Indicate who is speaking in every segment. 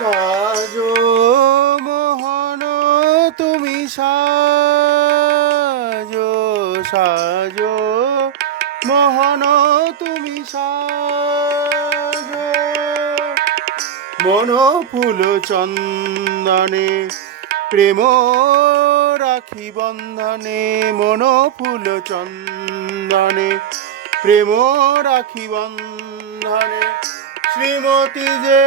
Speaker 1: সাজো মোহন, তুমি সাজো সাজো মোহন, তুমি সাজো। মন ফুল চন্দনে, প্রেম রাখি বন্ধনে মন ফুল চন্দনে, প্রেম রাখি বন্ধনে শ্রীমতী যে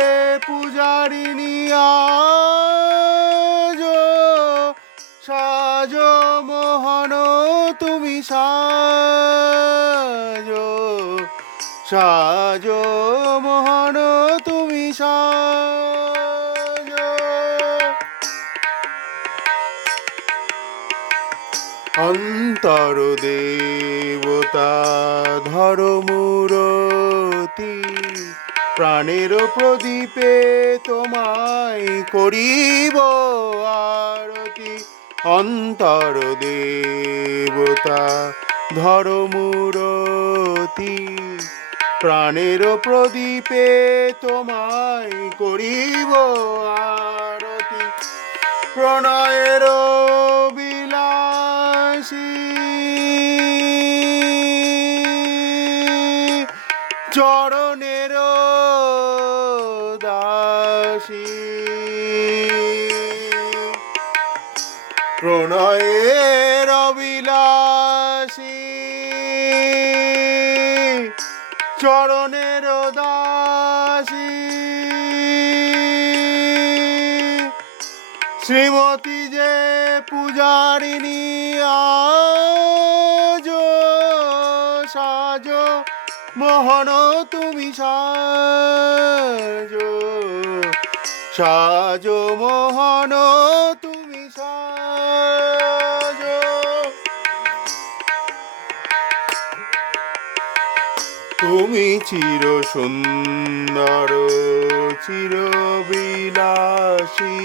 Speaker 1: পূজারিণী আজ, সাজ মোহন তুমি সাজ সাজ মোহন তুমি সাজ। অন্তর দেবতা ধর মূরতি প্রাণের প্রদীপে তোমায় করিব আরতি। অন্তর দেবতা, ধর মূরতি। প্রাণের প্রদীপে তোমায় করিব আরতি। প্রণয়ের প্রণয়ের বিলাসী চরণের দাসী। শ্রীমতী যে পূজারিণী আজ, সাজ, মোহন তুমি সাজ। সাজ মোহন তুমি তুমি চির সুন্দর, চির বিলাসী।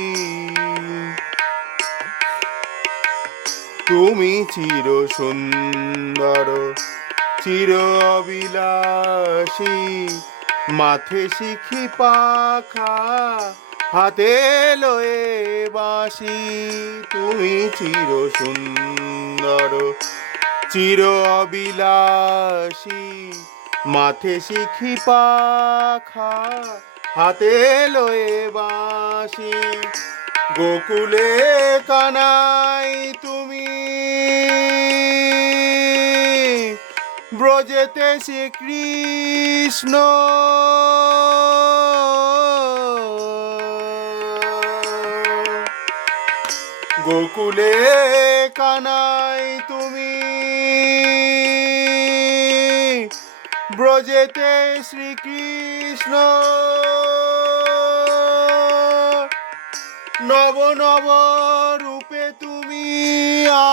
Speaker 1: তুমি চির সুন্দর, চির অবিলাসী। মাথে শিখি পাখা, হাতে লয়ে বাসি তুমি চির সুন্দর, চির অবিলাসী। মাথে শিখি পাখা হাতে লয়ে বাসি গোকুলে কানাই তুমি। ব্রজেতে শ্রীকৃষ্ণ গোকুলে কানাই তুমি। ব্রজেতে শ্রীকৃষ্ণ। নব নব রূপে তুমি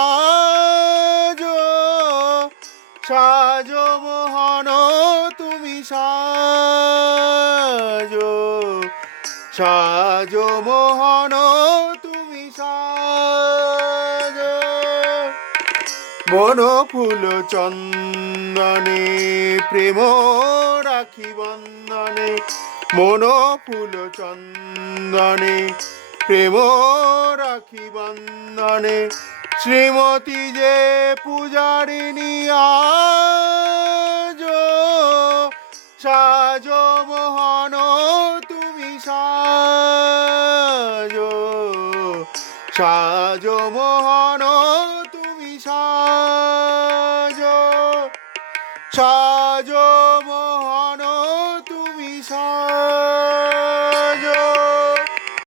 Speaker 1: আজ সাজ মোহন তুমি সাজ সাজ মোহন মন ফুল চন্দনে প্রেম রাখি বন্দনে মন ফুল চন্দনে প্রেম রাখি বন্দনে, শ্রীমতী যে পূজারিণী আজ, সাজ মোহন তুমি সাজ সাজ মোহন তুমি সাজ সাজ